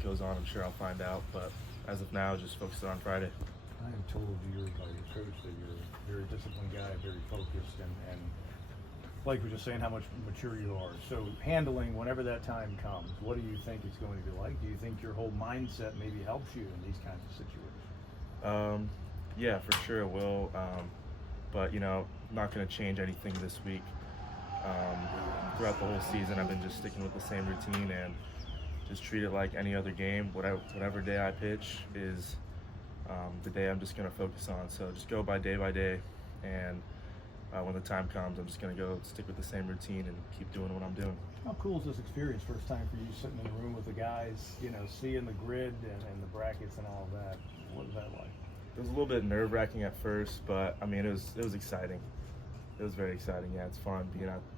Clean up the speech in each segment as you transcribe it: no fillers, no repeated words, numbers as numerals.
week goes on, I'm sure I'll find out. But as of now, just focus on Friday. I am told by your coach that you're a very disciplined guy, very focused, and like we were just saying, how much mature you are. So handling whenever that time comes, what do you think it's going to be like? Do you think your whole mindset maybe helps you in these kinds of situations? Yeah, for sure it will. But not going to change anything this week. Throughout the whole season, I've been just sticking with the same routine and just treat it like any other game. Whatever day I pitch is the day I'm just going to focus on. So just go by day, and when the time comes, I'm just going to go stick with the same routine and keep doing what I'm doing. How cool is this experience? First time for you sitting in the room with the guys, seeing the grid and the brackets and all that. What was that like? It was a little bit nerve-wracking at first, but I mean, it was exciting. It was very exciting. Yeah, it's fun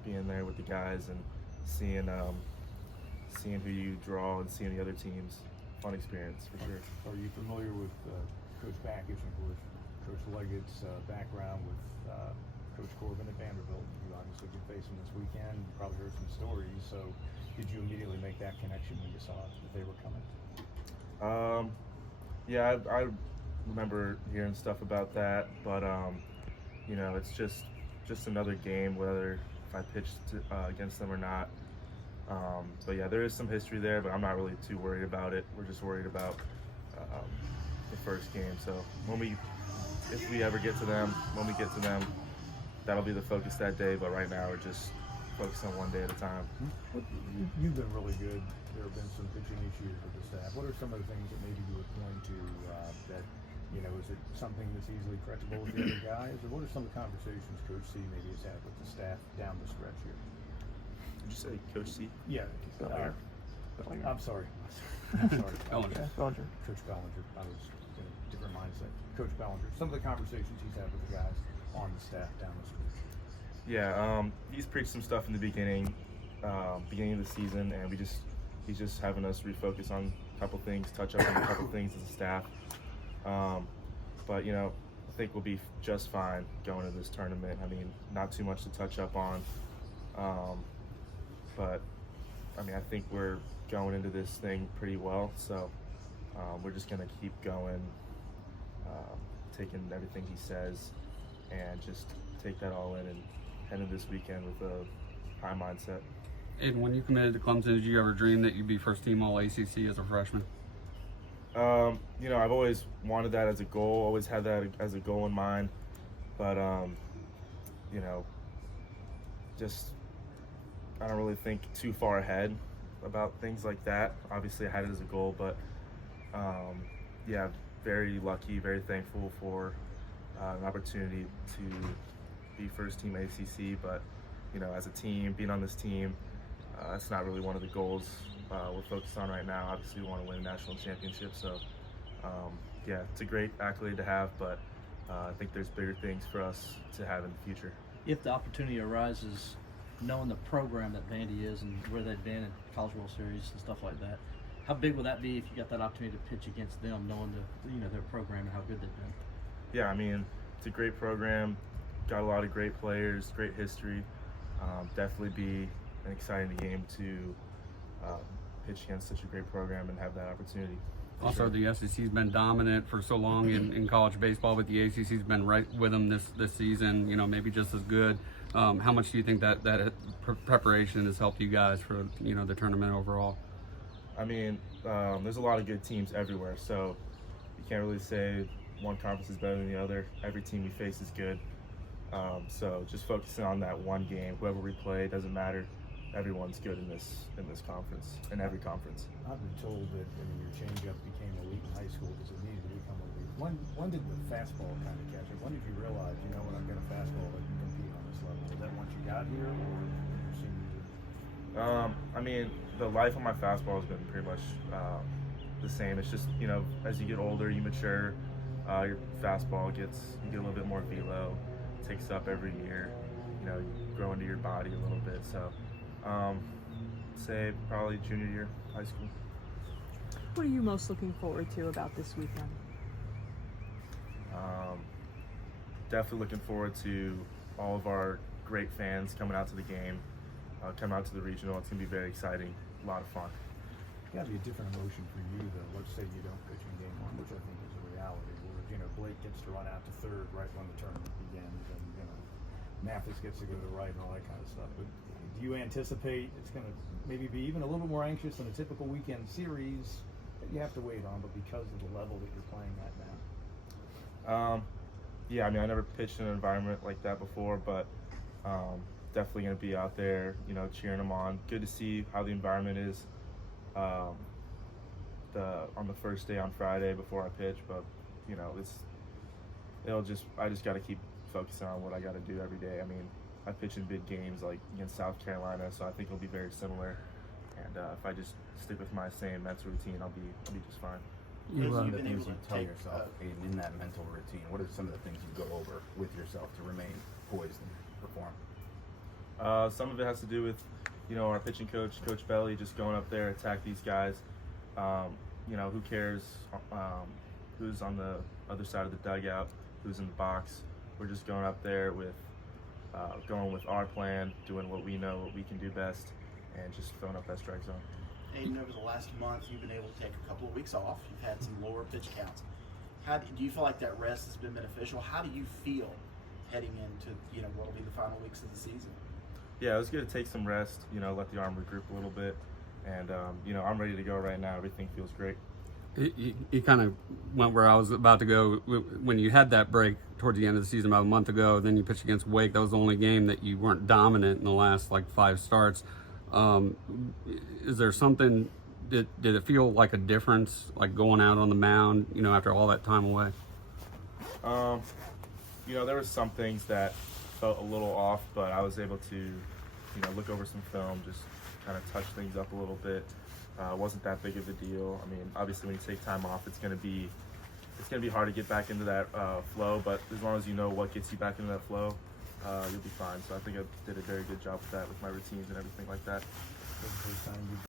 being there with the guys and seeing who you draw and seeing the other teams. Fun experience for sure. Are you familiar with Coach Backage and of course Coach Leggett's background with Coach Corbin at Vanderbilt? You obviously could face him this weekend. You probably heard some stories. So did you immediately make that connection when you saw that they were coming? Yeah, I remember hearing stuff about that, but it's just another game, whether if I pitched against them or not. But yeah, there is some history there, but I'm not really too worried about it. We're just worried about the first game. So if we ever get to them, that'll be the focus that day. But right now, we're just focused on one day at a time. You've been really good. There have been some pitching issues with the staff. What are some of the things that maybe you would point to that, is it something that's easily correctable with the other guys? Or what are some of the conversations Coach C maybe has had with the staff down the stretch here? Did you say Coach C? Yeah. I'm sorry. Bellinger. Coach Bellinger. I was in a different mindset. Coach Bellinger. Some of the conversations he's had with the guys on the staff down the stretch. Yeah, he's preached some stuff in the beginning of the season, and he's just having us refocus on a couple things, touch up on a couple things as a staff. But I think we'll be just fine going to this tournament. I mean, not too much to touch up on, but I mean, I think we're going into this thing pretty well. So we're just gonna keep going, taking everything he says, and just take that all in and head into this weekend with a high mindset. Aidan, when you committed to Clemson, did you ever dream that you'd be first team All ACC as a freshman? I've always wanted that as a goal, always had that as a goal in mind, but just I don't really think too far ahead about things like that. Obviously I had it as a goal, but yeah, very lucky, very thankful for an opportunity to be first team ACC, but as a team, being on this team, that's not really one of the goals we're focused on right now. Obviously we want to win a national championship, so yeah, it's a great accolade to have, but I think there's bigger things for us to have in the future. If the opportunity arises, knowing the program that Vandy is and where they've been in College World Series and stuff like that, how big would that be if you got that opportunity to pitch against them, knowing their program and how good they've been? Yeah, I mean, it's a great program, got a lot of great players, great history. Definitely be an exciting game to pitch against such a great program and have that opportunity. Also, the SEC's been dominant for so long in college baseball, but the ACC's been right with them this season, maybe just as good. How much do you think that preparation has helped you guys for, the tournament overall? I mean, there's a lot of good teams everywhere, so you can't really say one conference is better than the other. Every team we face is good. So just focusing on that one game, whoever we play, doesn't matter. Everyone's good in this conference, in every conference. I've been told that your changeup became elite in high school because it needed to become elite. When did the fastball kind of catch up? When did you realize, when I've got a fastball that can compete on this level? Was that once you got here, or your senior year? I mean, the life of my fastball has been pretty much the same. It's just, as you get older, you mature, your fastball you get a little bit more velo, takes up every year, you grow into your body a little bit. So, say probably junior year, high school. What are you most looking forward to about this weekend? Definitely looking forward to all of our great fans coming out to the game, coming out to the regional. It's going to be very exciting, a lot of fun. Got to be a different emotion for you, though. Let's say you don't pitch in game one, which I think is a reality. Where Blake gets to run out to third right when the tournament begins, and Mathis gets to go to right and all that kind of stuff. But do you anticipate it's going to maybe be even a little more anxious than a typical weekend series that you have to wait on, but because of the level that you're playing at now? Yeah, I mean, I never pitched in an environment like that before, but definitely going to be out there, cheering them on. Good to see how the environment is on the first day on Friday before I pitch, but I just got to keep focusing on what I got to do every day. I mean, I pitch in big games like against South Carolina, so I think it'll be very similar. And if I just stick with my same mental routine, I'll be just fine. What are the things you tell yourself in that mental routine? What are some of the things you go over with yourself to remain poised and perform? Some of it has to do with, our pitching coach, Coach Belly, just going up there, attack these guys. Who cares who's on the other side of the dugout, who's in the box. We're just going up there with going with our plan, doing what we know, what we can do best, and just filling up that strike zone. Aidan, over the last month, you've been able to take a couple of weeks off. You've had some lower pitch counts. Do you feel like that rest has been beneficial? How do you feel heading into what will be the final weeks of the season? Yeah, it was good to take some rest. Let the arm regroup a little bit, and I'm ready to go right now. Everything feels great. You kind of went where I was about to go. When you had that break towards the end of the season about a month ago, then you pitched against Wake. That was the only game that you weren't dominant in the last 5 starts. Is there something, did it feel like a difference, like going out on the mound, after all that time away? There were some things that felt a little off, but I was able to, look over some film, just kind of touch things up a little bit. It wasn't that big of a deal. I mean, obviously when you take time off, it's gonna be hard to get back into that flow, but as long as you know what gets you back into that flow, you'll be fine. So I think I did a very good job with that, with my routines and everything like that.